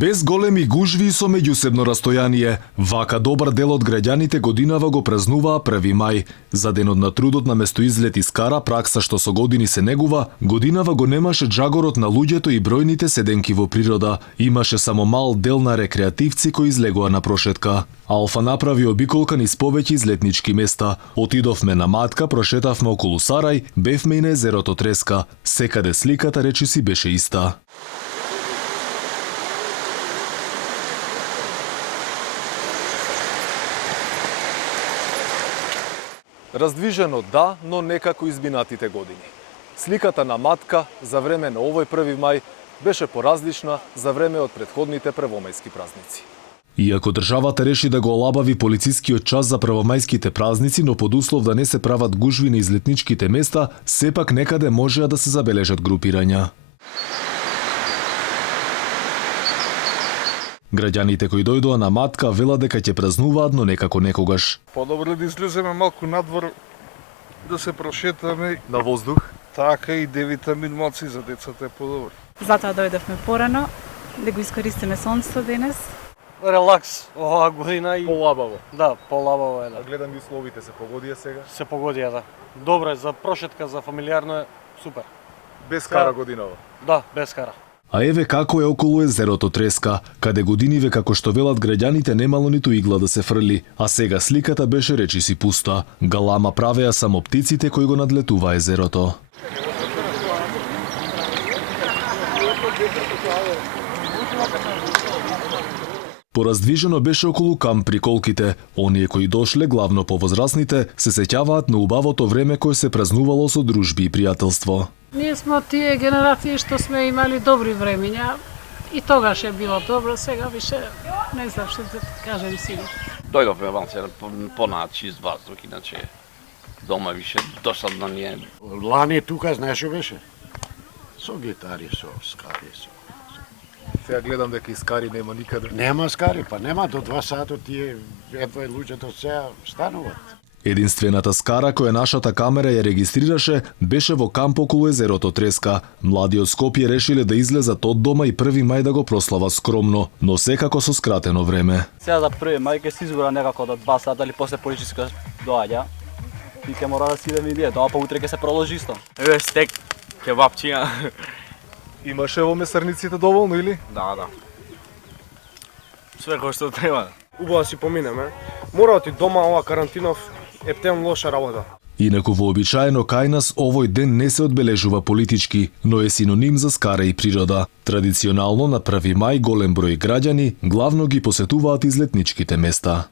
Без големи гужви и со меѓусебно растојание, вака добар дел од граѓаните годинава го празнуваа 1 мај. За денот на трудот на местоизлет и скара, пракса што со години се негува, годинава го немаше джагорот на луѓето и бројните седенки во природа. Имаше само мал дел на рекреативци кои излегоа на прошетка. Алфа направи обиколка низ повеќе излетнички места. Отидовме на Матка, прошетавме околу Сарај, бевме и на езерото Треска. Секаде сликата речиси беше иста. Раздвижено да, но некако изминатите години. Сликата на Матка за време на овој 1 мај беше поразлична за време од претходните првомајски празници. Иако државата реши да го олабави полицискиот час за првомајските празници, но под услов да не се прават гужви на излетничките места, сепак некаде можеа да се забележат групирања. Граѓаните кои дојдоа на Матка велат дека ќе празнуваат, но некако некогаш. Подобро да излеземе малку надвор, да се прошетаме. На воздух? Така и D витамин моци за децата е подобро. Затоа дојдовме порано, да го искористиме сонцето денес. Релакс оваа година и Полабаво. да, полабаво е. Да. Гледам и условите се погодија сега. Се погодија, да. Добро е за прошетка, за фамилиарно е супер. Без кара годинава. Да, без кара. А еве како е околу езерото Треска, каде годиниве како што велат граѓаните немало ниту игла да се фрли, а сега сликата беше речиси пуста. Галама правеа само птиците кои го надлетува езерото. Пораздвижено беше околу камп приколките. Оние кои дошле, главно повозрасните, се сеќаваат на убавото време кое се празнувало со дружби и пријателство. Ние сме од тие генерации што сме имали добри времиња и тогаш е било добро, сега више не знам што да кажем сигурно. Дојдовме ван се понаа чист воздух, иначе дома више досадно ни е. Лани тука, знаеш што беше? Со гитари, со скари, со... Сега гледам дека и скари нема никаде. Нема скари, па нема до 2 сата тие едва луѓето сега стануваат. Единствената скара која нашата камера ја регистрираше беше во камп околу езерото Треска. Млади од Скопје решиле да излезат од дома и 1 мај да го прослава скромно, но секако со скратено време. Сега за 1 мај ќе се изгора некако до 2 сата или после политичка доаѓа. И ќе мора да си идеме и ние, тоа па утре ќе се продолжи исто. Еве стек, кебапчиња. Имаше во месарниците доволно или? Да, да. Све кој што треба. Убаво си поминеме. Мора оти дома, ова карантинов е птен лоша работа. Инаку вообичаено кај нас овој ден не се одбележува политички, но е синоним за скара и природа. Традиционално на 1 мај голем број граѓани главно ги посетуваат излетничките места.